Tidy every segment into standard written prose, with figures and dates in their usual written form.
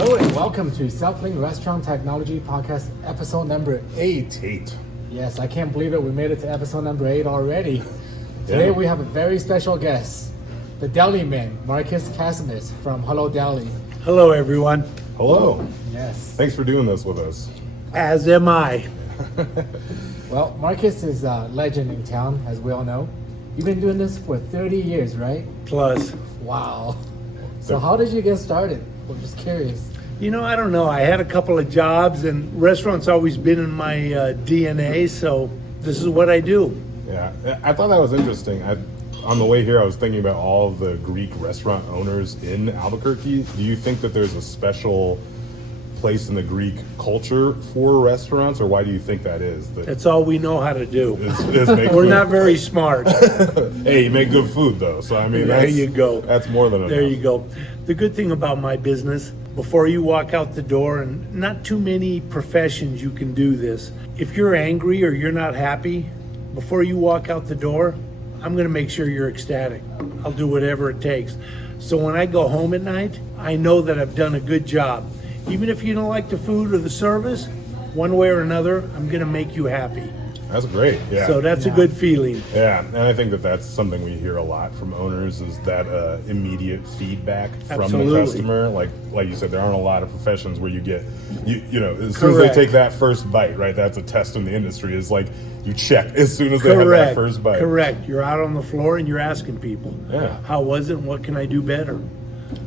Hello and welcome to Self-Link Restaurant Technology Podcast, episode number 8. Yes, I can't believe it. We made it to episode number 8 already. Today we have a very special guest, the deli man, Marcus Cassimus from Hello Deli. Hello, everyone. Hello. Yes. Thanks for doing this with us. As am I. Well, Marcus is a legend in town, as we all know. You've been doing this for 30 years, right? Plus, Wow. So how did you get started? I'm just curious. I don't know. I had a couple of jobs, and restaurants always been in my DNA, so this is what I do. Yeah, I thought that was interesting. On the way here, I was thinking about all the Greek restaurant owners in Albuquerque. Do you think that there's a special place in the Greek culture for restaurants, or why do you think that is? That's all we know how to do. Is make We're food. not very smart. Hey, you make good food though, so I mean, There you go. That's more than enough. There you go. The good thing about my business, before you walk out the door, and not too many professions you can do this. If you're angry or you're not happy, before you walk out the door, I'm going to make sure you're ecstatic. I'll do whatever it takes. So when I go home at night, I know that I've done a good job. Even if you don't like the food or the service, one way or another, I'm going to make you happy. That's great. Yeah. So that's a good feeling. Yeah, and I think that that's something we hear a lot from owners is that immediate feedback from Absolutely. the customer. Like you said, there aren't a lot of professions where you get, you know, as soon as Correct. they take that first bite, right? That's a test in the industry. Is like you check as soon as they have that Correct. first bite. Correct. You're out on the floor and you're asking people, Yeah. how was it and what can I do better?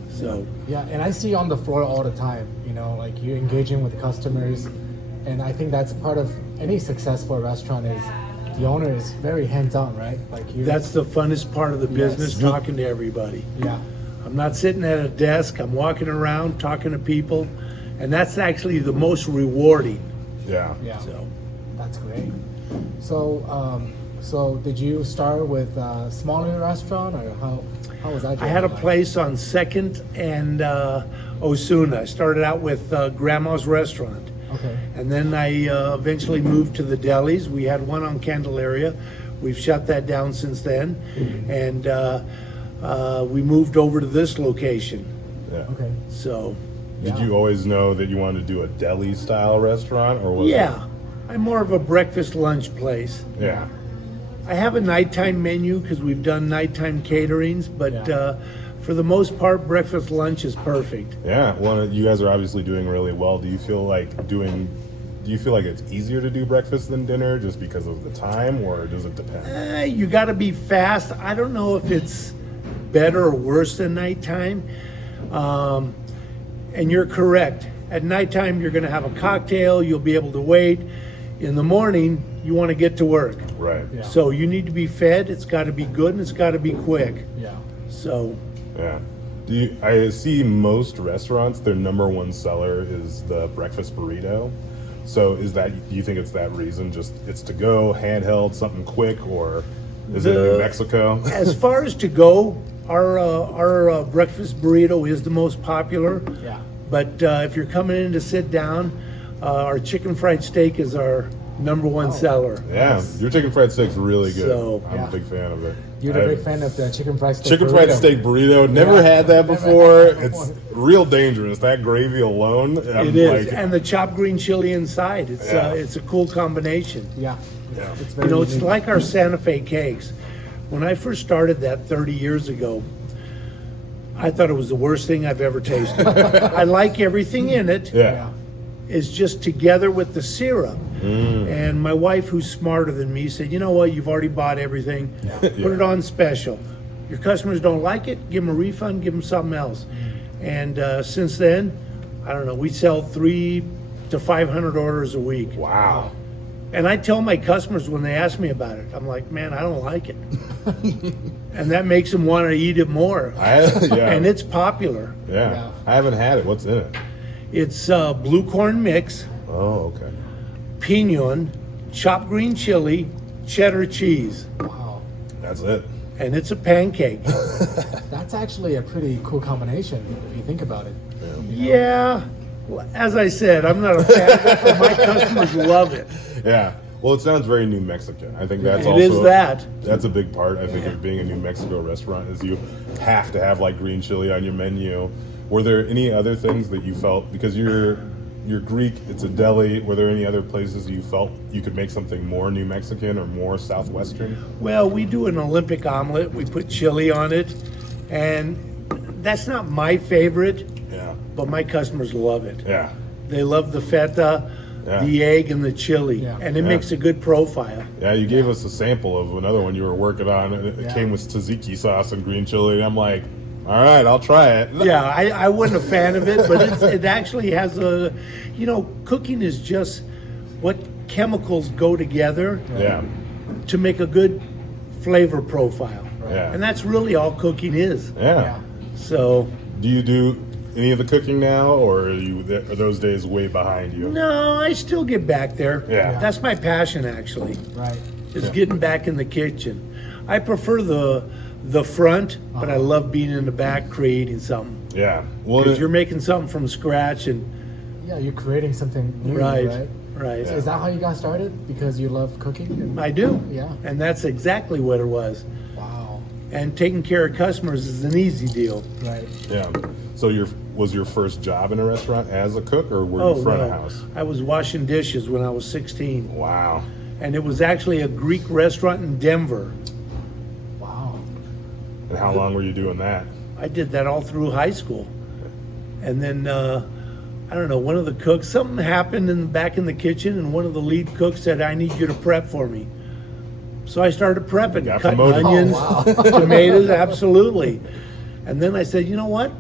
So Yeah, and I see you on the floor all the time, like you're engaging with customers. And I think that's part of any successful restaurant is the owner is very hands-on, right? that's the funnest part of the business, Yes. talking to everybody. Yeah. I'm not sitting at a desk, I'm walking around talking to people, and that's actually the most rewarding. Yeah. Yeah. So That's great. So did you start with a smaller restaurant or how was that? I had a journey like? place on 2nd and Osuna. I started out with Grandma's Restaurant. Okay. And then I eventually moved to the delis. We had one on Candelaria. We've shut that down since then. And we moved over to this location. Yeah. Okay. So, Did Yeah. you always know that you wanted to do a deli style restaurant, or was yeah, I'm more of a breakfast lunch place. it? Yeah. I have a nighttime menu because we've done nighttime caterings, but Yeah. for the most part, breakfast lunch is perfect. Yeah. Well, you guys are obviously doing really well. Do you feel like it's easier to do breakfast than dinner just because of the time, or does it depend? You got to be fast. I don't know if it's better or worse than nighttime. And you're correct. At nighttime, you're going to have a cocktail. You'll be able to wait. In the morning, you want to get to work. Right. Yeah. So you need to be fed. It's got to be good and it's got to be quick. Yeah. So Yeah. I see most restaurants, their number one seller is the breakfast burrito. So do you think it's that reason? Just it's to go, handheld, something quick, or is it New Mexico? as far as to go, our breakfast burrito is the most popular. Yeah. But if you're coming in to sit down, our chicken fried steak is our number one seller. Yeah, your chicken fried steak's really good. So, I'm yeah. a big fan of it. You're a big fan of the chicken fried steak Chicken fried burrito. steak burrito. Never Yeah. had that Never before. had that It's before. real dangerous. That gravy alone. It is, and the chopped green chili inside. It's a cool combination. Yeah. Yeah. It's very It's unique. like our Santa Fe cakes. When I first started that 30 years ago, I thought it was the worst thing I've ever tasted. I like everything in it. Yeah. It's just together with the syrup. And my wife, who's smarter than me, said, you know what, you've already bought everything. Put it on special. Your customers don't like it, give them a refund, give them something else. And since then, I don't know, we sell 300 to 500 orders a week. Wow. And I tell my customers when they ask me about it, I'm like, man, I don't like it. And that makes them want to eat it more. Yeah. And it's popular. Yeah. Yeah. I haven't had it. What's in it? It's blue corn mix, Oh, okay. pinon, chopped green chili, cheddar cheese, Wow. That's it. and it's a pancake. That's actually a pretty cool combination if you think about it. Yeah, as I said, I'm not a fan, but my customers love it. Yeah. Well, it sounds very New Mexican. I think that's It also is that. That's a big part. I think of being a New Mexico restaurant is you have to have like green chili on your menu. Were there any other things that you felt, because you're Greek, it's a deli, were there any other places you felt you could make something more New Mexican or more Southwestern? Well, we do an Olympic omelet. We put chili on it, and that's not my favorite, Yeah. but my customers love it. Yeah. They love the feta, Yeah. the egg, and the chili, Yeah. and it Yeah. makes a good profile. Yeah, you gave us a sample of another one you were working on. It Yeah. came with tzatziki sauce and green chili. And I'm like, all right, I'll try it. Yeah, I wasn't a fan of it, but it actually has a, cooking is just what chemicals go together Yeah. to make a good flavor profile. Yeah. And that's really all cooking is. Yeah. Yeah. So, Do you do any of the cooking now, or are those days way behind you? no, I still get back there. Yeah. That's my passion, actually, Right. is getting back in the kitchen. I prefer the front, but I love being in the back creating something. Yeah. Well, Because you're making something from scratch and Yeah, you're creating something new, right. right? Is that how you got started? Because you love cooking? I do. Yeah. And that's exactly what it was. Wow. And taking care of customers is an easy deal. Right. yeah. So was your first job in a restaurant as a cook, or were you front of house? I was washing dishes when I was 16. Wow. And it was actually a Greek restaurant in Denver. Wow. And how long were you doing that? I did that all through high school. And then, I don't know, one of the cooks, something happened back in the kitchen, and one of the lead cooks said, I need you to prep for me. So I started prepping, Got cutting promoted. onions, Oh, tomatoes, absolutely. And then I said, you know what?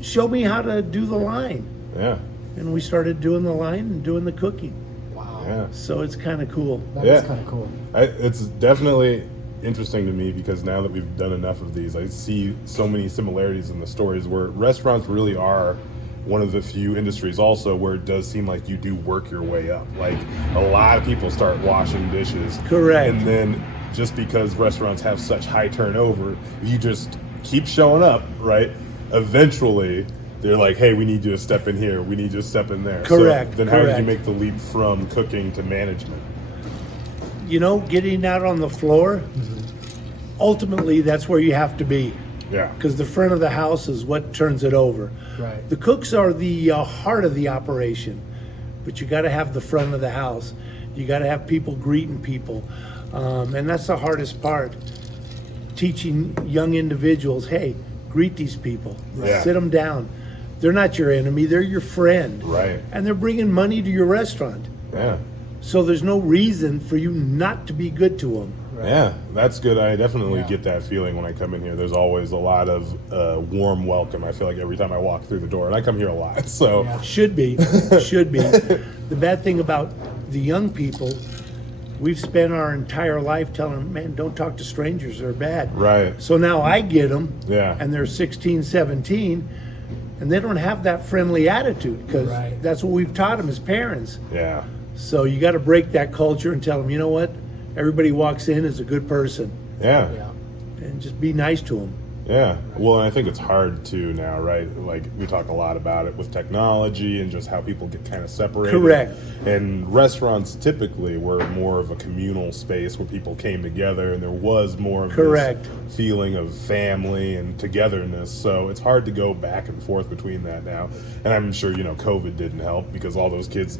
Show me how to do the line. Yeah. And we started doing the line and doing the cooking. Wow. Yeah. So it's kind of cool. That Yeah. is kind of cool. It's definitely interesting to me, because now that we've done enough of these, I see so many similarities in the stories where restaurants really are one of the few industries also where it does seem like you do work your way up. Like, a lot of people start washing dishes. Correct. And then just because restaurants have such high turnover, you just keep showing up, right? Eventually, they're like, hey, we need you to step in here. We need you to step in there. Correct, So then how did you correct. make the leap from cooking to management? Getting out on the floor, ultimately that's where you have to be. Yeah. Because the front of the house is what turns it over. Right. The cooks are the heart of the operation, but you got to have the front of the house. You got to have people greeting people, and that's the hardest part. Teaching young individuals, hey, greet these people, Yeah. sit them down. They're not your enemy; they're your friend. Right. And they're bringing money to your restaurant, Yeah. so there's no reason for you not to be good to them. Yeah, that's good. I definitely Yeah. get that feeling when I come in here. There's always a lot of warm welcome. I feel like every time I walk through the door, and I come here a lot. So, Yeah. Should be, should be. The bad thing about the young people, we've spent our entire life telling them, man, don't talk to strangers, they're bad. right. So now I get them, Yeah. and they're 16, 17, and they don't have that friendly attitude, because Right. that's what we've taught them as parents. Yeah. So you got to break that culture and tell them, you know what? Everybody walks in as a good person, Yeah. Yeah. and just be nice to them. Yeah. Well, and I think it's hard too now, right? Like, we talk a lot about it with technology and just how people get kind of separated. Correct. And restaurants typically were more of a communal space where people came together, and there was more of Correct. this feeling of family and togetherness. So it's hard to go back and forth between that now. And I'm sure, COVID didn't help, because all those kids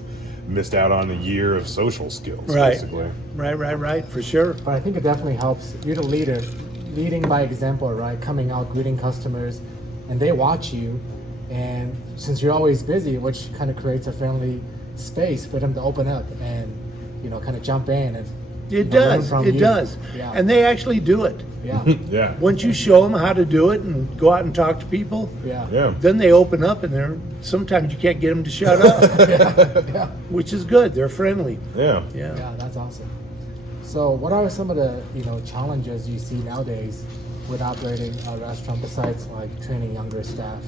missed out on a year of social skills, Right. basically. Right, for sure. But I think it definitely helps. You're the leader, leading by example, right? Coming out, greeting customers, and they watch you. And since you're always busy, which kind of creates a friendly space for them to open up and, kind of jump in and It learn does. from It you. does. Yeah. And they actually do it. Yeah. Yeah. Once you show them how to do it and go out and talk to people, Yeah. Yeah. then they open up, and sometimes you can't get them to shut up, Yeah. which is good. They're friendly. Yeah. Yeah. Yeah, that's awesome. So, what are some of the challenges you see nowadays with operating a restaurant besides like training younger staff?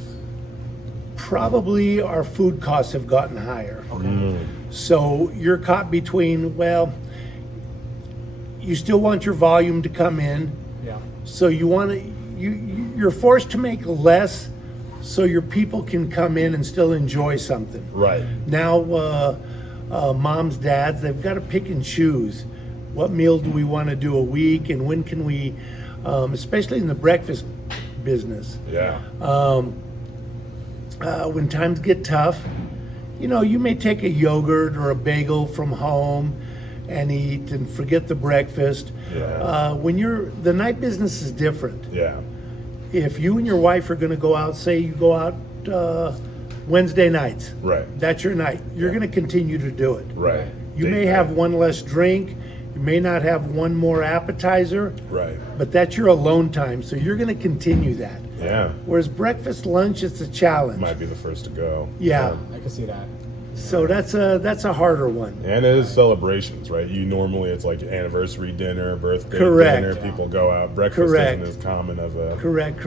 Probably our food costs have gotten higher. So you're caught between, well, you still want your volume to come in, Yeah. so you're forced to make less so your people can come in and still enjoy something. Right. Now, moms, dads, they've got to pick and choose. What meal do we want to do a week, and when can we, especially in the breakfast business, Yeah. when times get tough, you may take a yogurt or a bagel from home and eat and forget the breakfast. Yeah. The night business is different. Yeah. If you and your wife are going to go out, say you go out Wednesday nights, Right. that's your night. You're going to continue to do it. Right. You Date may night. have one less drink. You may not have one more appetizer. Right. But that's your alone time, so you're going to continue that. Yeah. Whereas breakfast, lunch, it's a challenge. Might be the first to go. Yeah. I can see that. So that's a harder one. And it is celebrations, right? Normally it's like anniversary dinner, birthday Correct. dinner, people go out. Breakfast Correct. isn't as common of a Correct.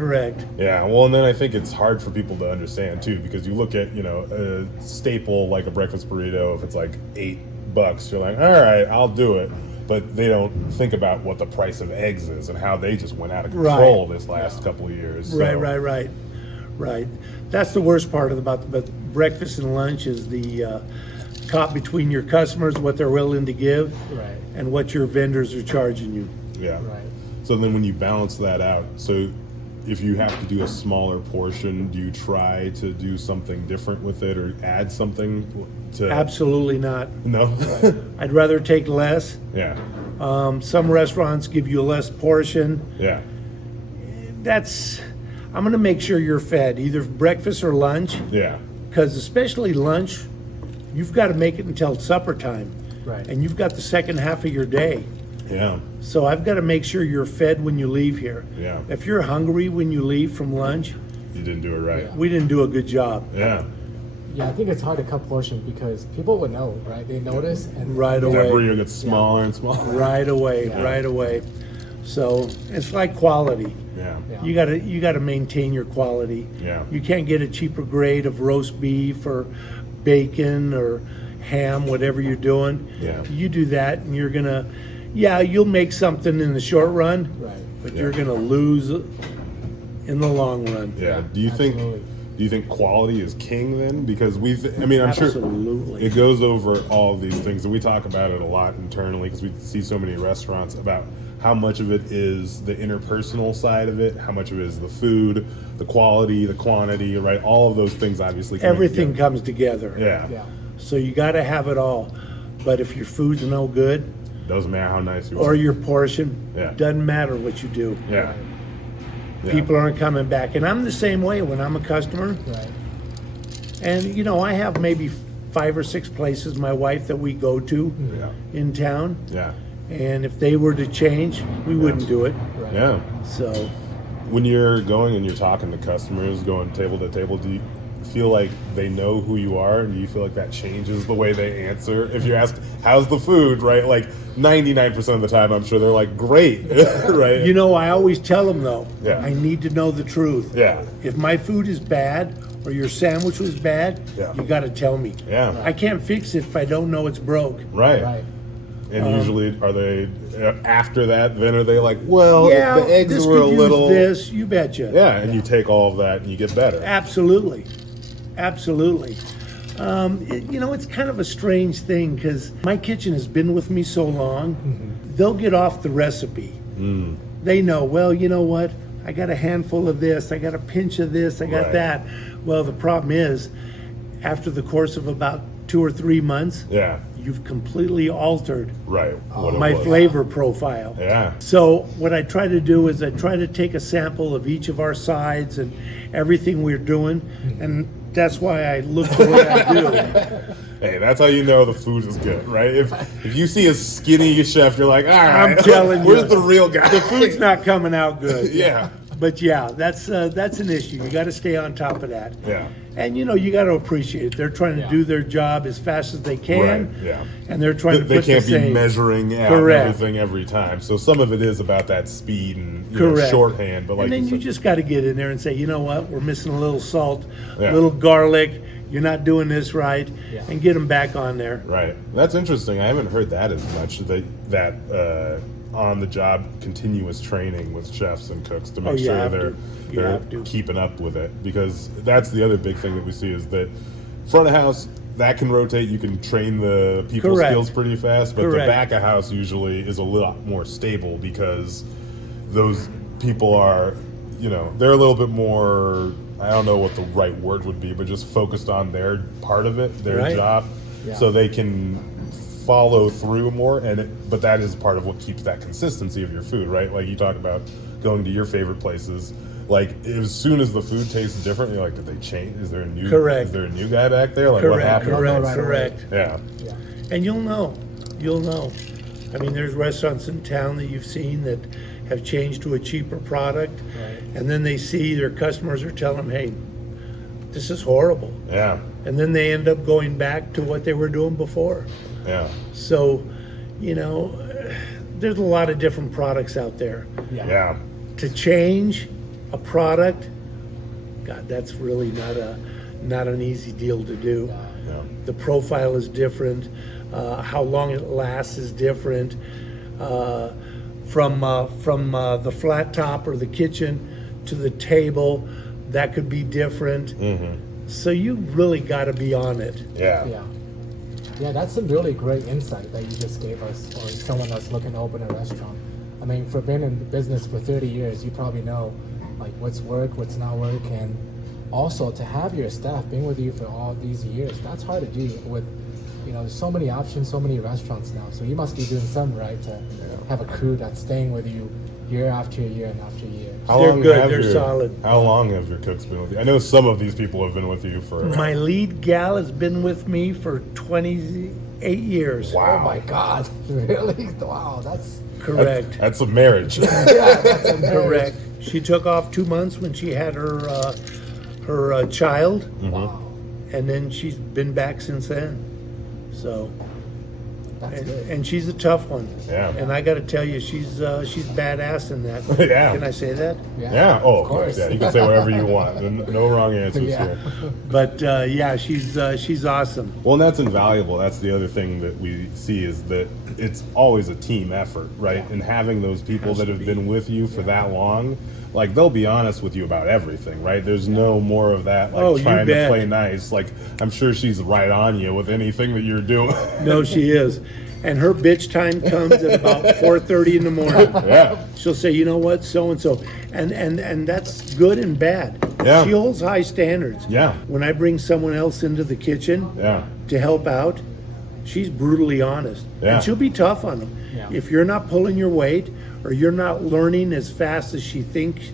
Yeah, well, and then I think it's hard for people to understand too, because you look at a staple like a breakfast burrito. If it's like $8, you're like, all right, I'll do it. But they don't think about what the price of eggs is and how they just went out of control this last couple of years. So, Right. That's the worst part about the breakfast and lunch is the caught between your customers, what they're willing to give, Right. and what your vendors are charging you. Yeah. Right. So then when you balance that out, so if you have to do a smaller portion, do you try to do something different with it or add something to? Absolutely not. No. I'd rather take less. Yeah. Some restaurants give you a less portion. Yeah. I'm going to make sure you're fed, either breakfast or lunch, Yeah. because especially lunch, you've got to make it until supper time. Right. And you've got the second half of your day. Yeah. So I've got to make sure you're fed when you leave here. Yeah. If you're hungry when you leave from lunch, You didn't do it right. we didn't do a good job. Yeah. Yeah, I think it's hard to cut portion because people would know, right? They notice and Right That away. burrito gets smaller and smaller. Right away. So it's like quality. Yeah. Yeah. You gotta maintain your quality. Yeah. You can't get a cheaper grade of roast beef or bacon or ham, whatever you're doing. Yeah. You do that and you'll make something in the short run, Right. but you're gonna lose in the long run. Yeah. Absolutely. Do you think quality is king then? Because I'm sure Absolutely. it goes over all of these things, and we talk about it a lot internally because we see so many restaurants about how much of it is the interpersonal side of it, how much of it is the food, the quality, the quantity, right? All of those things obviously come Everything together. comes together. Yeah. Yeah. So you gotta have it all. But if your food's no good, Doesn't matter how nice you or are. your portion, Yeah. doesn't matter what you do. Yeah. Yeah. People aren't coming back. And I'm the same way when I'm a customer. Right. And, I have maybe 5 or 6 places, my wife, that we go to Yeah. in town. Yeah. And if they were to change, we wouldn't do it. Right. Yeah. So, When you're going and you're talking to customers, going table to table, do you feel like they know who you are? And do you feel like that changes the way they answer? If you ask, how's the food, right? Like 99% of the time, I'm sure they're like, great, right? I always tell them, though, Yeah. I need to know the truth. Yeah. If my food is bad or your sandwich was bad, Yeah. you got to tell me. Yeah. I can't fix it if I don't know it's broke. Right. Right. And usually, are they after that? Then are they like, well, Yeah, the eggs this were a could use little, this, you betcha. yeah, and you take all of that and you get better. Absolutely. It's kind of a strange thing because my kitchen has been with me so long. They'll get off the recipe. They know, well, you know what? I got a handful of this. I got a pinch of this. I got Right. that. Well, the problem is, after the course of about 2 or 3 months, Yeah. you've completely altered Right. What it my was. flavor profile. Yeah. So what I try to do is I try to take a sample of each of our sides and everything we're doing, and that's why I look the way I do. Hey, that's how you know the food is good, right? If you see a skinny chef, you're like, all right, I'm telling you. where's the real guy? The food's not coming out good. Yeah. But yeah, that's an issue. You got to stay on top of that. Yeah. And you got to appreciate it. They're trying to Yeah. do their job as fast as they can. Right, yeah. And they're trying to They put can't the be same. measuring out Correct. everything every time. So some of it is about that speed and you know, Correct. shorthand. But like And then you said, just got to get in there and say, you know what, we're missing a little salt, Yeah. a little garlic. You're not doing this right, Yeah. and get them back on there. right. That's interesting. I haven't heard that as much. That on the job continuous training with chefs and cooks to make you sure have they're to. You they're have to. keeping up with it, because that's the other big thing that we see is that front of house that can rotate. You can train the people's Correct. skills pretty fast, but the Correct. back of house usually is a lot more stable because those people are you know, they're a little bit more, I don't know what the right word would be, but just focused on their part of it, their Right. job, Yeah. so they can follow through more. But that is part of what keeps that consistency of your food, right? Like you talk about going to your favorite places. Like as soon as the food tastes different, you're like, did they change? Is there a new? Correct. Is there a new guy back there? Like what Correct, happened? correct, Right away. correct. Yeah. Yeah. And you'll know. I mean, there's restaurants in town that you've seen that have changed to a cheaper product, Right. and then they see their customers are telling them, hey, this is horrible. Yeah. And then they end up going back to what they were doing before. Yeah. So, you know, there's a lot of different products out there. Yeah. Yeah. To change a product, God, that's really not an easy deal to do. Yeah. The profile is different. How long it lasts is different. From the flat top or the kitchen to the table, that could be different. So you really got to be on it. Yeah. Yeah. Yeah, that's some really great insight that you just gave us, or someone that's looking to open a restaurant. I mean, for being in business for 30 years, you probably know like what's work, what's not work, and also to have your staff being with you for all these years, that's hard to do with, you know, there's so many options, so many restaurants now. So you must be doing something right to have a crew that's staying with you year after year and after year. How They're long good, have they're solid. How long have your cooks been with you? I know some of these people have been with you for. My lead gal has been with me for 28 years. Wow. Oh my God! Really? Wow, that's Correct. That's a marriage. yeah, that's a marriage. Correct. She took off 2 months when she had her child, Wow, and then she's been back since then. So, that's good. and she's a tough one. Yeah. And I got to tell you, she's badass in that. Yeah. Can I say that? Yeah. Oh, of course. Yeah, you can say whatever you want. No wrong answers Yeah. here. But yeah, she's awesome. Well, and that's invaluable. That's the other thing that we see is that it's always a team effort, right? And having those people that have been with you for that long, like they'll be honest with you about everything, right? There's no more of that, like Oh, you trying to bet. play nice. Like I'm sure she's right on you with anything that you're doing. No, she is. And her bitch time comes at about 4:30 in the morning. Yeah. She'll say, you know what, so and so, and that's good and bad. Yeah. She holds high standards. Yeah. When I bring someone else into the kitchen Yeah. to help out, she's brutally honest. Yeah. And she'll be tough on them. Yeah. If you're not pulling your weight or you're not learning as fast as she thinks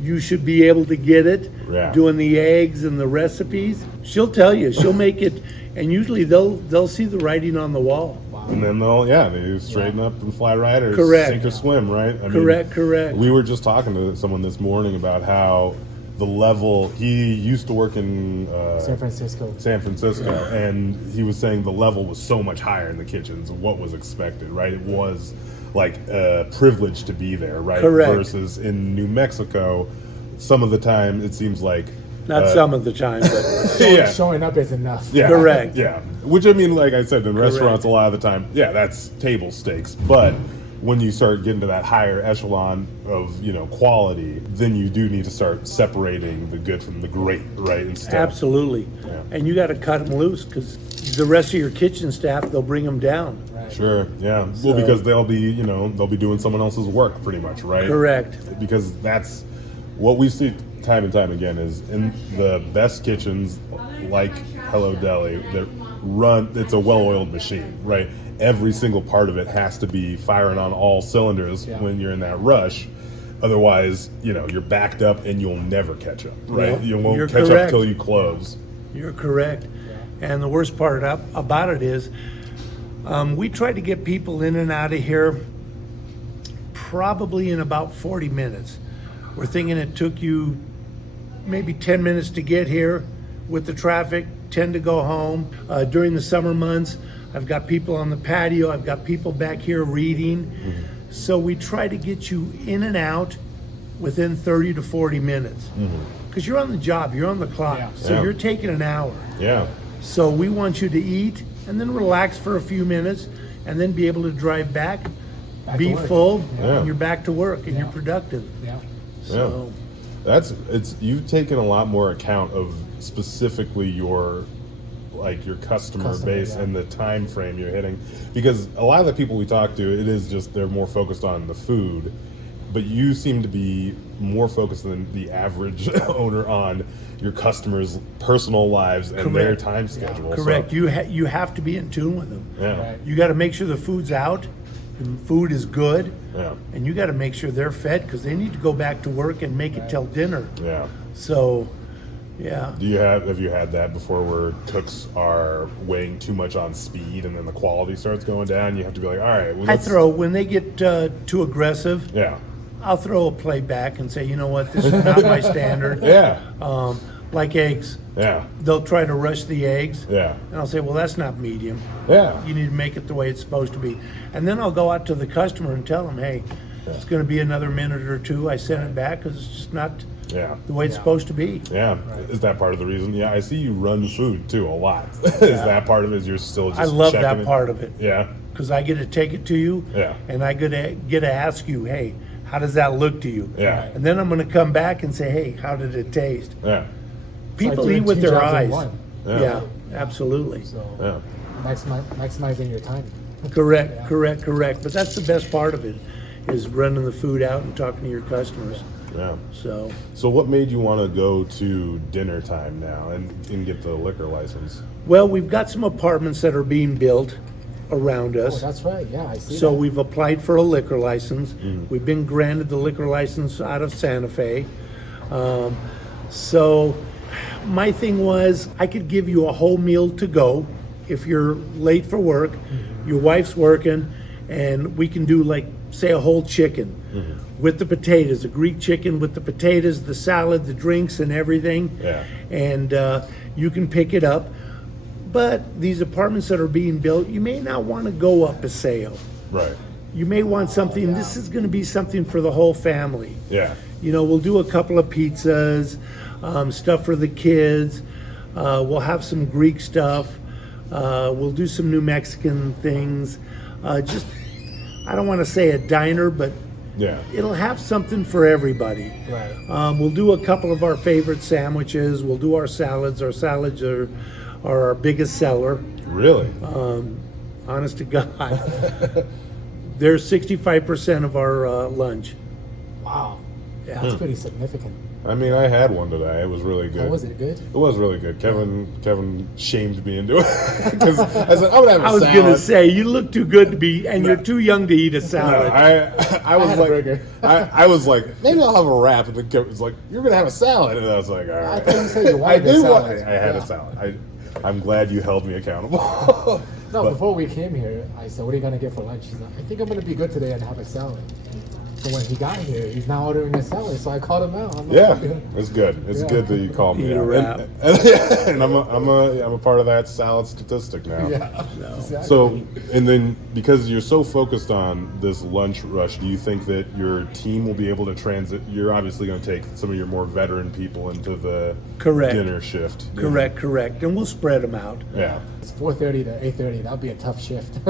you should be able to get it, Yeah. doing the eggs and the recipes, she'll tell you. She'll make it, and usually they'll see the writing on the wall. And then they straighten up and fly right or Correct. sink or swim, right? I mean, Correct. We were just talking to someone this morning about how the level, he used to work in San Francisco. San Francisco, and he was saying the level was so much higher in the kitchens of what was expected, right? It was like a privilege to be there, right? Correct. Versus in New Mexico, some of the time it seems like Not some of the time, but yeah. Showing up is enough. Yeah. Correct. Yeah. Which I mean, like I said, in restaurants a lot of the time, yeah, that's table stakes. But when you start getting to that higher echelon of, you know, quality, then you do need to start separating the good from the great, right? Instead. absolutely. Yeah. And you got to cut them loose because the rest of your kitchen staff, they'll bring them down. Right. Sure. Yeah. Well, because they'll be doing someone else's work pretty much, right? Correct. Because that's what we see time and time again is in the best kitchens like Hello Deli that run, it's a well-oiled machine, right? Every single part of it has to be firing on all cylinders when you're in that rush. Otherwise, you know, you're backed up and you'll never catch up, right? Yeah. You won't You're catch up correct. till you close. You're correct. And the worst part about it is we try to get people in and out of here probably in about 40 minutes. We're thinking it took you maybe 10 minutes to get here with the traffic, 10 to go home. During the summer months, I've got people on the patio, I've got people back here reading. So we try to get you in and out within 30 to 40 minutes. Because you're on the job, you're on the clock, Yeah. so Yeah. you're taking an hour. Yeah. So we want you to eat and then relax for a few minutes and then be able to drive back Back be to work. full, Yeah. and you're back to work and Yeah. you're productive. Yeah. So You've taken a lot more account of specifically your customer base yeah. and the time frame you're hitting, because a lot of the people we talk to, it is just they're more focused on the food, but you seem to be more focused than the average owner on your customers' personal lives and their Correct. time schedule. Correct. So, You have to be in tune with them. yeah. Right. You got to make sure the food's out, and food is good, Yeah. and you got to make sure they're fed because they need to go back to work and make it till dinner. Yeah. So, yeah. Have you had that before where cooks are weighing too much on speed and then the quality starts going down? You have to be like, all right, well, When they get too aggressive, yeah. I'll throw a plate back and say, you know what, this is not my standard. Yeah. Like eggs. Yeah. They'll try to rush the eggs. Yeah. And I'll say, well, that's not medium. Yeah. You need to make it the way it's supposed to be. And then I'll go out to the customer and tell them, hey, it's going to be another minute or two. I sent it back because it's just not Yeah. the way it's supposed to be. Yeah. Is that part of the reason? Yeah, I see you run food too a lot. Is that part of it? Is you're still just I love checking that it? part of it. Yeah. Because I get to take it to you. Yeah. And I get to ask you, hey, how does that look to you? Yeah. And then I'm going to come back and say, hey, how did it taste? Yeah. People doing eat with two their jobs in eyes. one. Yeah. Yeah, absolutely. So Yeah. maximizing your time. Correct, Yeah. correct. But that's the best part of it, is running the food out and talking to your customers. Yeah. So, So what made you want to go to dinner time now and get the liquor license? well, we've got some apartments that are being built around Oh, us. that's right. Yeah, I see. So that. we've applied for a liquor license. We've been granted the liquor license out of Santa Fe. So my thing was, I could give you a whole meal to go if you're late for work, your wife's working, and we can do like, say, a whole chicken with the potatoes, a Greek chicken with the potatoes, the salad, the drinks, and everything. Yeah. And you can pick it up. But these apartments that are being built, you may not want to go up a sale. Right. You may want something, this is going to be something for the whole family. Yeah. You know, we'll do a couple of pizzas, stuff for the kids. We'll have some Greek stuff. We'll do some New Mexican things. Just, I don't want to say a diner, but Yeah. it'll have something for everybody. Right. We'll do a couple of our favorite sandwiches. We'll do our salads. Our salads are our biggest seller. Really? Honest to God. They're 65% of our lunch. Wow. Yeah. That's pretty significant. I mean, I had one today. It was really good. How was it? Good? It was really good. Kevin shamed me into it because I said I'm gonna have a I was salad. gonna say you look too good to be, and you're too young to eat a No, salad. I was had a like, burger. I was like, maybe I'll have a wrap, and then Kevin was like, you're gonna have a salad, and I was like, all right. I thought you said you I wanted a did want. salad. I had Yeah. a salad. I'm glad you held me accountable. No, But- before we came here, I said, what are you going to get for lunch? He's like, I think I'm going to be good today and have a salad. So when he got here, he's now ordering a salad, so I called him out. I'm like, Yeah, it's good. It's Yeah. good that you called me Eat a out, wrap. and I'm a part of that salad statistic now. Yeah, exactly. So, and then because you're so focused on this lunch rush, do you think that your team will be able to transit? You're obviously going to take some of your more veteran people into the Correct. dinner shift. Correct. And we'll spread them out. Yeah. It's 4:30 to 8:30. That'll be a tough shift.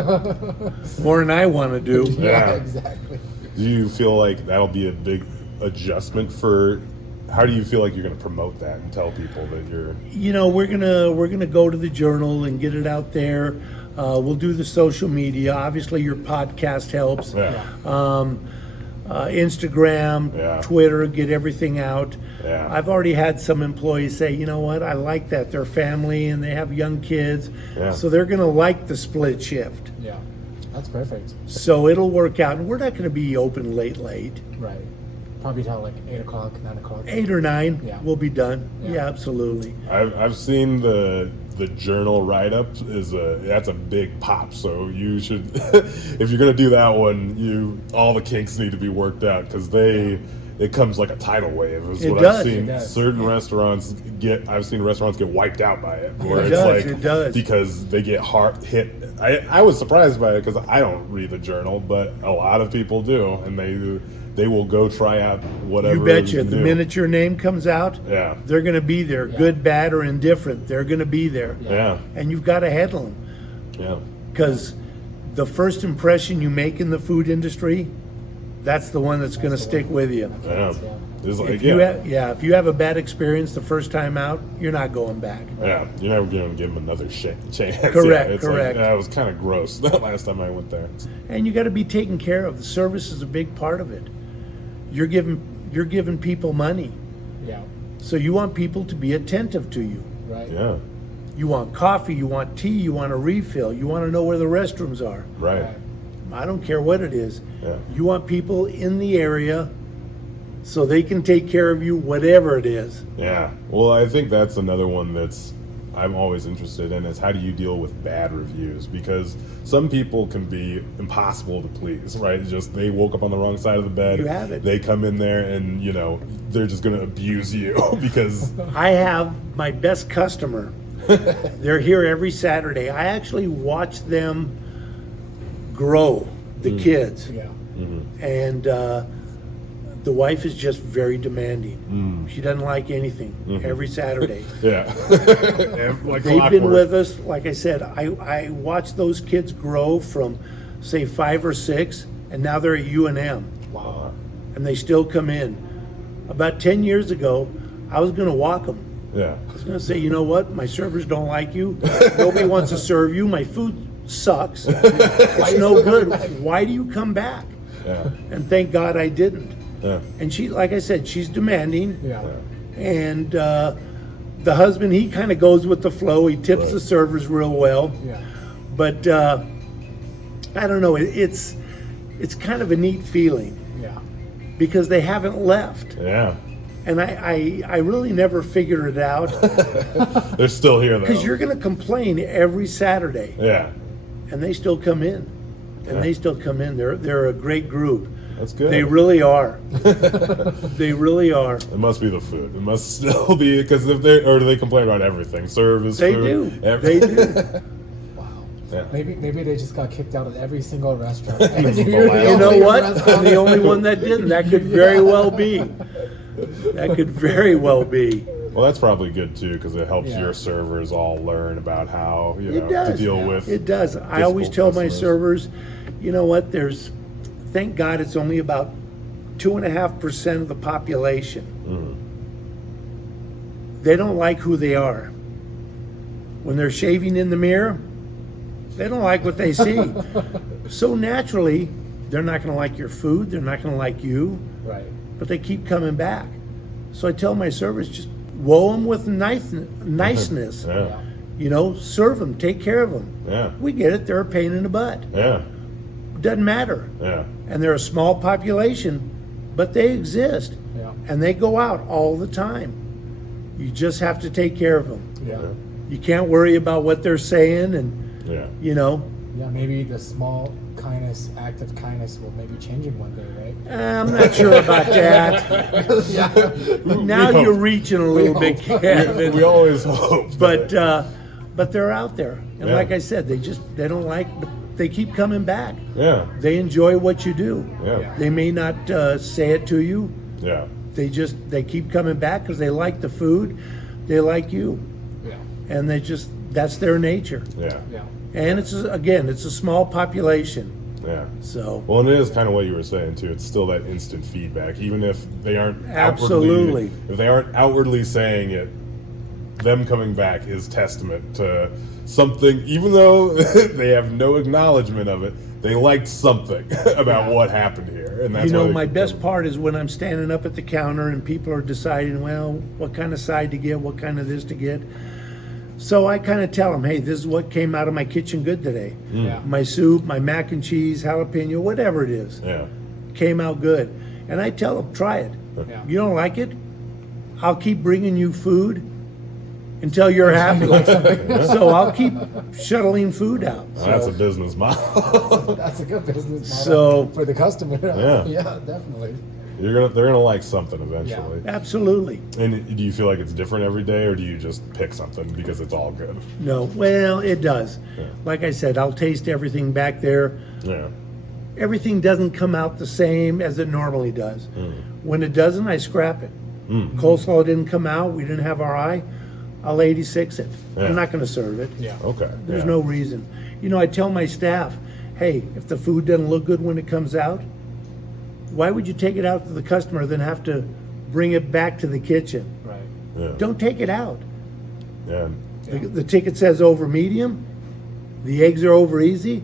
More than I want to do. Yeah. Exactly. Do you feel like that'll be a big adjustment for? How do you feel like you're going to promote that and tell people that you're? You know, we're gonna go to the Journal and get it out there. We'll do the social media. Obviously, your podcast helps. Yeah. Instagram, Yeah. Twitter, get everything out. Yeah. I've already had some employees say, you know what, I like that. They're family and they have young kids. Yeah. So they're going to like the split shift. Yeah, that's perfect. So it'll work out. And we're not going to be open late. Right. Probably till like 8 o'clock, 9 o'clock. 8 or 9, Yeah. we'll be done. Yeah. Yeah, absolutely. I've seen the Journal write up that's a big pop. So you should, if you're gonna do that one, all the kinks need to be worked out because it comes like a tidal wave. Is It what does. I've seen. It does. Certain restaurants I've seen restaurants get wiped out by it. Where It it's does, like it does. because they get hard hit. I was surprised by it because I don't read the Journal, but a lot of people do, and they will go try out whatever. You is betcha. The new. minute your name comes out, Yeah. they're going to be there. Good, bad, or indifferent. They're going to be there. Yeah. And you've got to handle them. Yeah. Because the first impression you make in the food industry, that's the one that's going to stick with you. Yeah. It's like, If you if you have a bad experience the first time out, you're not going back. Yeah, you're never going to give them another chance. Correct, It's correct. Like, it was kind of gross the last time I went there. And you got to be taken care of. The service is a big part of it. you're giving people money. Yeah. So you want people to be attentive to you. Right. Yeah. You want coffee, you want tea, you want a refill, you want to know where the restrooms are. Right. I don't care what it is. Yeah. You want people in the area so they can take care of you, whatever it is. Yeah. Well, I think that's another one I'm always interested in is how do you deal with bad reviews? Because some people can be impossible to please, right? Just they woke up on the wrong side of the bed. You have it. They come in there and, they're just going to abuse you because... I have my best customer. They're here every Saturday. I actually watch them grow, the kids. Yeah. And the wife is just very demanding. She doesn't like anything every Saturday. Yeah. Like They've been clockwork. with us, like I said, I watch those kids grow from, say, 5 or 6, and now they're at UNM. Wow. And they still come in. About 10 years ago, I was going to walk them. Yeah. I was going to say, you know what? My servers don't like you. Nobody wants to serve you. My food sucks. It's no good. Why do you come back? Yeah. And thank God I didn't. Yeah. And she, like I said, she's demanding. Yeah. And the husband, he kind of goes with the flow. He tips Right. the servers real well. Yeah. But I don't know. It's kind of a neat feeling Yeah. because they haven't left. Yeah. And I really never figured it out They're still here, though. because you're going to complain every Saturday, Yeah. and they still come in, and they still come in. They're a great group. That's good. They really are. They really are. It must be the food. It must still be because do they complain about everything? Service, They food, do. They do. Wow. Yeah. Maybe they just got kicked out of every single restaurant. You're the You're the last. You know only what? restaurant- I'm the only one that didn't. That could very well be. That could very well be. Well, that's probably good too because it helps Yeah. your servers all learn about how It to does. deal with. It does. I always tell my customers. servers, you know what? Thank God it's only about 2.5% of the population. They don't like who they are. When they're shaving in the mirror, they don't like what they see. So naturally, they're not going to like your food. They're not going to like you. Right. But they keep coming back. So I tell my servers, just woe them with niceness. Yeah. Serve them, take care of them. Yeah. We get it. They're a pain in the butt. Yeah. Doesn't matter. Yeah. And they're a small population, but they exist. Yeah. And they go out all the time. You just have to take care of them. Yeah. You can't worry about what they're saying and, Yeah. Yeah. Maybe the small kindness, act of kindness, will maybe change him one day, right? I'm not sure about that. Now We you're hope. reaching a little bit, Kevin. We always hope. But they're out there. And Yeah. like I said, they don't like, but they keep coming back. Yeah. They enjoy what you do. Yeah. They may not say it to you. Yeah. They keep coming back because they like the food. They like you. Yeah. And that's their nature. Yeah. Yeah. And it's a small population. Yeah. So Well, and it is kind of what you were saying too. It's still that instant feedback, even if they aren't Absolutely. outwardly saying it. Them coming back is testament to something, even though they have no acknowledgement of it. They liked something about what happened here, and that's why they my keep best coming. part is when I'm standing up at the counter and people are deciding, well, what kind of side to get, what kind of this to get. So I kind of tell them, hey, this is what came out of my kitchen good today. Yeah. My soup, my mac and cheese, jalapeno, whatever it is, Yeah. came out good. And I tell them, try it. Yeah. You don't like it? I'll keep bringing you food until you're happy. So I'll keep shuttling food out. That's a business model. That's a good business model So- for the customer. Yeah. Yeah, definitely. They're gonna like something eventually. Absolutely. And do you feel like it's different every day, or do you just pick something because it's all good? No, well, it does. Yeah. Like I said, I'll taste everything back there. Yeah. Everything doesn't come out the same as it normally does. When it doesn't, I scrap it. Coleslaw didn't come out, we didn't have our eye, I'll 86 it. Yeah. I'm not going to serve it. Yeah. Okay. There's yeah. no reason. I tell my staff, hey, if the food doesn't look good when it comes out, why would you take it out to the customer then have to bring it back to the kitchen? Right. Yeah. Don't take it out. Yeah. The ticket says over medium, the eggs are over easy,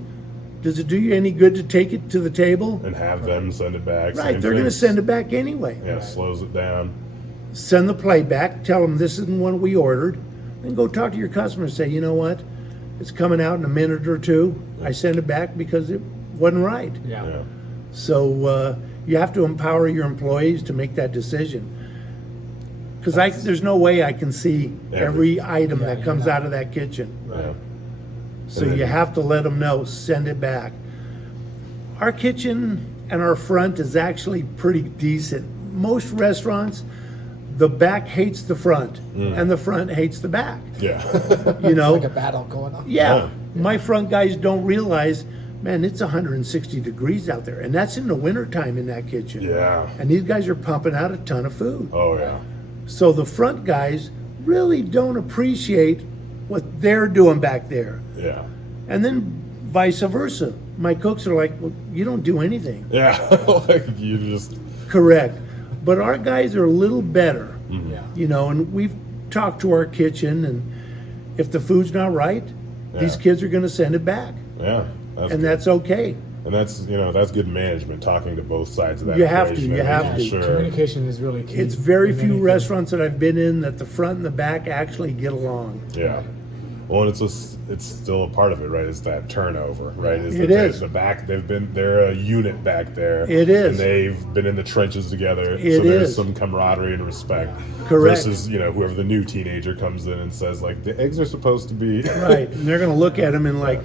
Does it do you any good to take it to the table? And have them send it back. Right, Same they're going to thing. send it back anyway. Yeah, slows it down. Send the plate back, tell them this isn't what we ordered, then go talk to your customer and say, you know what, it's coming out in a minute or two. I send it back because it wasn't right. Yeah. So you have to empower your employees to make that decision. Because there's no way I can see every item that comes out of that kitchen. Yeah. So you have to let them know, send it back. Our kitchen and our front is actually pretty decent. Most restaurants, the back hates the front and the front hates the back. Yeah. You know? Like a battle going on. Yeah. My front guys don't realize, man, it's 160 degrees out there. And that's in the wintertime in that kitchen. Yeah. And these guys are pumping out a ton of food. Oh, yeah. So the front guys really don't appreciate what they're doing back there. Yeah. And then vice versa. My cooks are like, well, you don't do anything. Yeah. Like you just. Correct. But our guys are a little better, Yeah. you know, and we've talked to our kitchen, and if the food's not right, these Yeah. kids are going to send it back. Yeah. And good. that's okay. And that's that's good management, talking to both sides of that. You have to, equation you and have making to. Sure. Communication is really key. It's very in few anything. restaurants that I've been in that the front and the back actually get along. Yeah. Well, and it's still a part of it, right? It's that turnover, right? It is. The back. They're a unit back there. It is. And they've been in the trenches together. It so there's is. some camaraderie and respect. Correct. Versus whoever the new teenager comes in and says like the eggs are supposed to be Right. And they're going to look at them and like,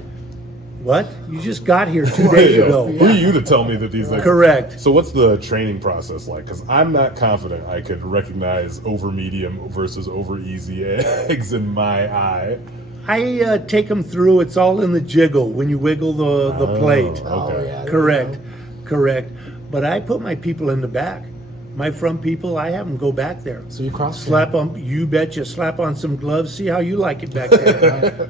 what? You just got here 2 days ago. Who are you to tell me that these eggs? Correct. So what's the training process like? Because I'm not confident I could recognize over medium versus over easy eggs in my eye. I take them through. It's all in the jiggle when you wiggle the plate. Oh, Okay. yeah. there you Correct. go. Correct. But I put my people in the back. My front people, I have them go back there. So you cross Slap on, you betcha, slap on some gloves, see how you like it back there.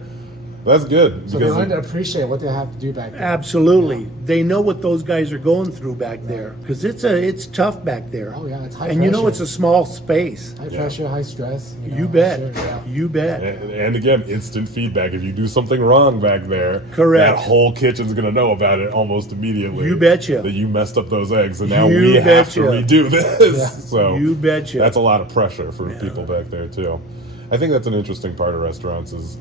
That's good. So they because learn to appreciate what they have to do back there. Absolutely. They know what those guys are going through back there. Because it's tough back there. Oh, yeah, it's high And you know pressure. it's a small space. High pressure, high stress. You bet. Sure, yeah. You bet. and again, instant feedback. If you do something wrong back there, Correct. that whole kitchen's going to know about it almost immediately. You betcha. That you messed up those eggs, and now You we have to betcha. redo this. So You betcha. That's a lot of pressure for people back there too. I think that's an interesting part of restaurants is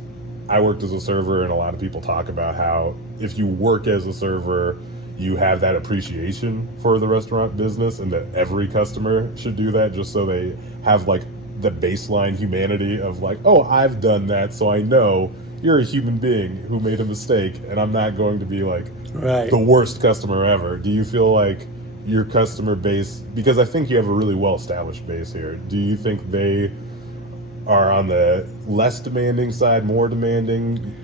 I worked as a server, and a lot of people talk about how if you work as a server, you have that appreciation for the restaurant business, and that every customer should do that just so they have like the baseline humanity of like, oh, I've done that, so I know you're a human being who made a mistake, and I'm not going to be like Right. the worst customer ever. Do you feel like your customer base, because I think you have a really well-established base here, do you think they are on the less demanding side, more demanding?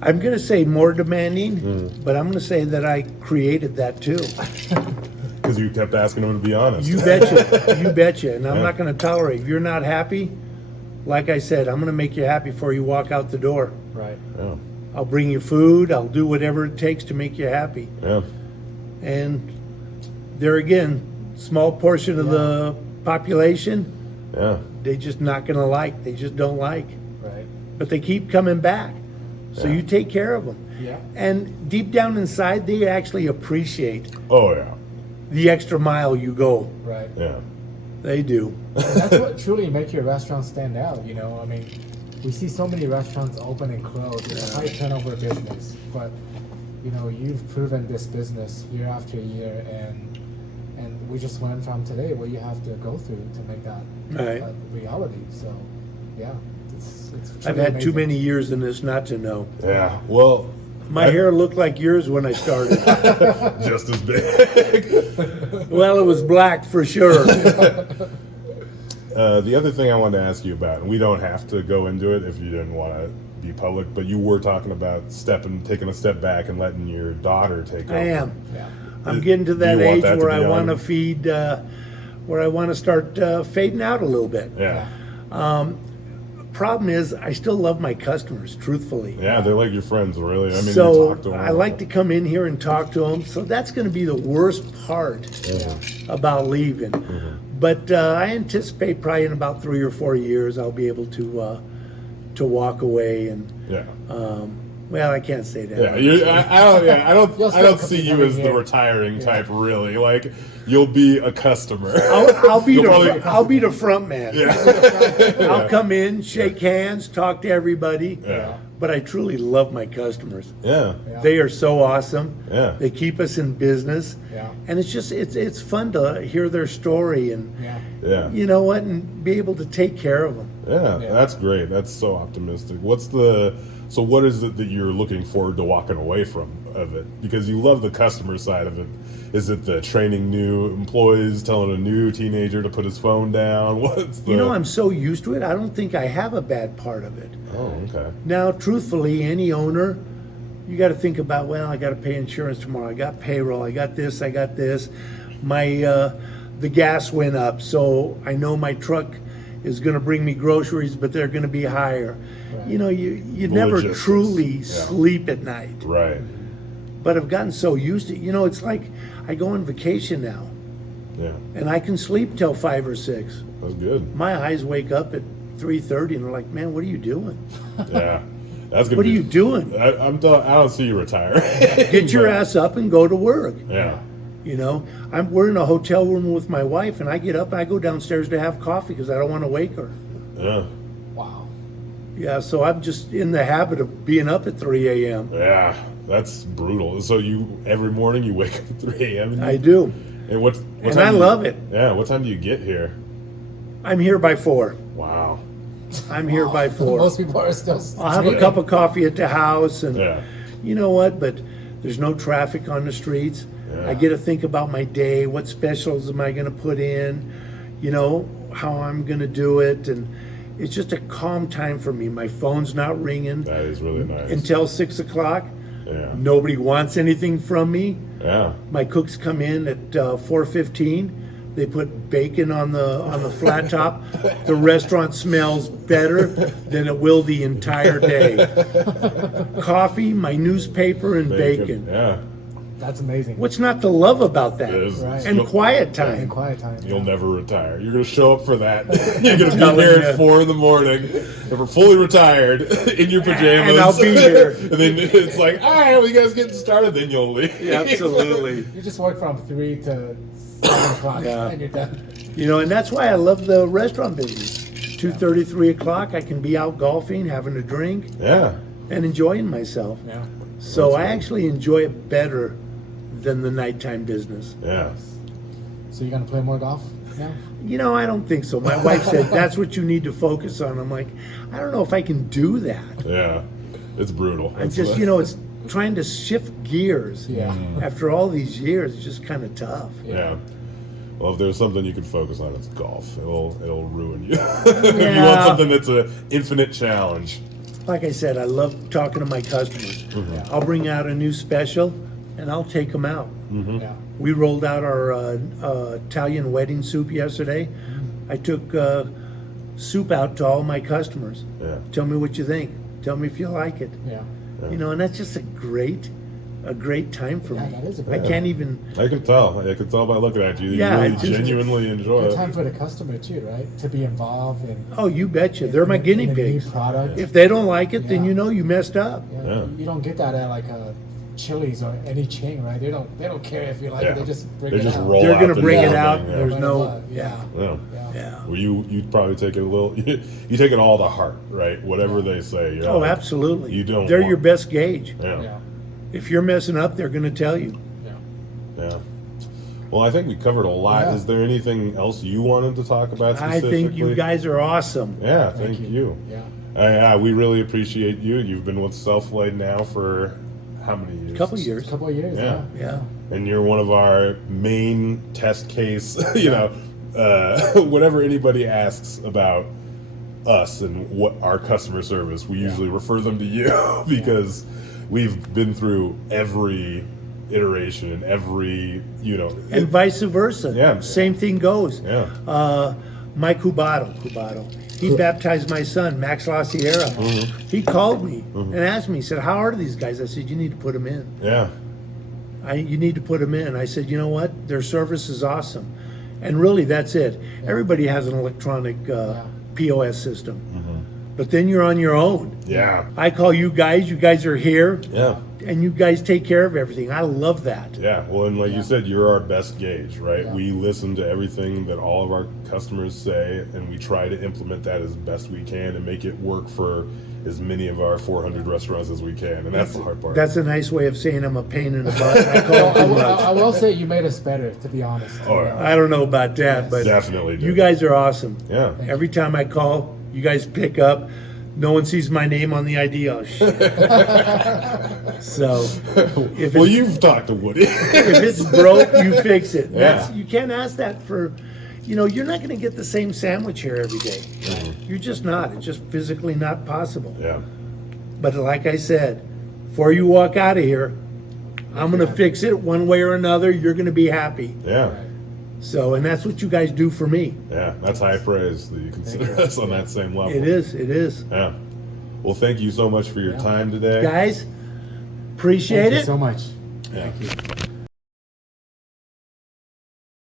I'm going to say more demanding, but I'm going to say that I created that too. Because you kept asking them to be honest. You betcha. You betcha. And I'm not going to tolerate. If you're not happy, like I said, I'm going to make you happy before you walk out the door. Right. Yeah. I'll bring you food. I'll do whatever it takes to make you happy. Yeah. And there again, small portion of the population, Yeah. they just not going to like. They just don't like. Right. But they keep coming back. So Yeah. you take care of them. Yeah. And deep down inside, they actually appreciate Oh yeah. the extra mile you go. Right. Yeah. They do. And that's what truly make your restaurant stand out. You know, I mean, we see so many restaurants open and close. It's a high turnover business, but you know, you've proven this business year after year, and we just learned from today what you have to go through to make that Right. reality. So, yeah, it's I've truly had too amazing. many years in this not to know. Yeah. Well, My hair looked like yours when I started. just as big. Well, it was black for sure. The other thing I wanted to ask you about, and we don't have to go into it if you didn't want to be public, but you were talking about taking a step back and letting your daughter take over. I am. Yeah. I'm getting to Do that you want age that to where be I want to on? feed, where I want to start fading out a little bit. Yeah. Problem is, I still love my customers, truthfully. Yeah, they're like your friends, really. I mean, you So talk to them. I like to come in here and talk to them. So that's going to be the worst part about leaving. But I anticipate probably in about 3 or 4 years I'll be able to walk away and Yeah. Well, I can't say that. Yeah, I don't see you coming as the here. retiring type, really. Like, you'll be a customer. I'll be You'll I'll be the front man. I'll come in, shake hands, talk to everybody. Yeah. But I truly love my customers. Yeah. They are so awesome. Yeah. They keep us in business. Yeah. And it's just it's fun to hear their story and Yeah. you know what, and be able to take care of them. Yeah, that's great. That's so optimistic. So what is it that you're looking forward to walking away from of it? Because you love the customer side of it. Is it the training new employees, telling a new teenager to put his phone down? What's the... You know, I'm so used to it, I don't think I have a bad part of it. Oh, okay. Now, truthfully, any owner, you got to think about, well, I got to pay insurance tomorrow. I got payroll. I got this. I got this. The gas went up, so I know my truck is going to bring me groceries, but they're going to be higher. Right. You know, you The never logistics. truly Yeah. sleep at night. Right. But I've gotten so used to it. You know, it's like I go on vacation now, Yeah. and I can sleep till 5 or 6. That's good. My eyes wake up at 3:30, and they're like, "Man, what are you doing? Yeah. That's good. What are you doing? I don't see you retire. Get your ass up and go to work." Yeah. You know, we're in a hotel room with my wife, and I get up and I go downstairs to have coffee because I don't want to wake her. Yeah. Wow. Yeah, so I'm just in the habit of being up at 3 a.m. Yeah. That's brutal. So every morning you wake up at 3 a.m. I do, And what and time I do you- love it. Yeah. What time do you get here? I'm here by 4. Wow. I'm here by 4. Most people are still. I'll have a cup of coffee at the house, and Yeah. you know what? But there's no traffic on the streets. Yeah. I get to think about my day. What specials am I going to put in? You know, how I'm going to do it. And it's just a calm time for me. My phone's not ringing That is really nice. until 6 o'clock. Yeah. Nobody wants anything from me. Yeah. My cooks come in at 4:15. They put bacon on the flat top. The restaurant smells better than it will the entire day. Coffee, my newspaper, and bacon. Yeah. That's amazing. What's not to love about that? It is. Right. And quiet In time. quiet time. You'll never retire. You're going to show up for that. You're going to be telling here you. at 4 a.m. and we're fully retired in your pajamas. And I'll be here. And then it's like, all right, well, you guys getting started. Then you'll leave. Absolutely. You just work from 3 to 7 o'clock, Yeah. and you're done. You know, and that's why I love the restaurant business. 2:30, 3 o'clock, I can be out golfing, having a drink, Yeah. and enjoying myself. Yeah. So I actually enjoy it better than the nighttime business. Yeah. So you're gonna play more golf? Yeah. You know, I don't think so. My wife said that's what you need to focus on. I'm like, I don't know if I can do that. Yeah. It's brutal. I just, you know, it's trying to shift gears. Yeah. After all these years, it's just kind of tough. Yeah. Well, if there's something you can focus on, it's golf. It'll ruin you. If you want something that's an infinite challenge. Like I said, I love talking to my customers. Yeah. I'll bring out a new special, and I'll take them out. Yeah. We rolled out our Italian wedding soup yesterday. I took soup out to all my customers. Yeah. Tell me what you think. Tell me if you like it. Yeah. You know, and that's just a great time for Yeah, me. that is a I great can't even. I can tell. I can tell by looking at you that Yeah, you really it's just- genuinely enjoy Good it. time for the customer too, right? To be involved in. Oh, you betcha. They're my guinea in a new pigs. product. If they don't like it, then Yeah. you know you messed up. Yeah. Yeah. You don't get that at like a Chili's or any chain, right? They don't care if you like Yeah. it. They just bring They it just out. roll They're out gonna the bring new it out. thing, yeah. There's No no. matter what. Yeah. Yeah. Yeah. Well, you'd probably take it a little. You take it all to heart, right? Whatever they say. You're Oh, like, absolutely. You don't. They're want- your best gauge. Yeah. Yeah. If you're messing up, they're going to tell you. Yeah. Yeah. Well, I think we covered a lot. Yeah. Is there anything else you wanted to talk about I specifically? think you guys are awesome. Yeah, thank you. Yeah. Yeah, we really appreciate you. You've been with Self-Lade now for how many years? Couple A years. couple of years. Yeah. Yeah. Yeah. And you're one of our main test case. Whenever anybody asks about us and what our customer service, we usually refer them to you because we've been through every iteration and every, And vice versa. Yeah. Same thing goes. Yeah. My Cubato, he baptized my son, Max La Sierra. He called me and asked me, he said, how are these guys? I said, you need to put them in. Yeah. You need to put them in. I said, you know what? Their service is awesome. And really, that's it. Everybody has an electronic POS system. but then you're on your own. Yeah. I call you guys are here, Yeah. and you guys take care of everything. I love that. Yeah. Well, and like you said, you're our best gauge, right? Yeah. We listen to everything that all of our customers say, and we try to implement that as best we can and make it work for as many of our 400 restaurants as we can. And that's the hard part. That's a nice way of saying I'm a pain in the butt. I call I, too will- much. I will say you made us better, to be honest. Oh, yeah. I don't know about that, but Definitely did. you guys are awesome. Yeah. Every time I call, you guys pick up. No one sees my name on the ID. Oh shit! So if Well, it's, you've talked to Woody. if it's broke, you fix it. Yeah. You can't ask that for. You're not going to get the same sandwich here every day. You're just not. It's just physically not possible. Yeah. But like I said, before you walk out of here, I'm going to fix it one way or another. You're going to be happy. Yeah. So, and that's what you guys do for me. Yeah. That's high praise that you consider us on that same level. It is. It is. Yeah. Well, thank you so much for your time today. Guys, appreciate Thank you it. so much. Yeah. Thank you.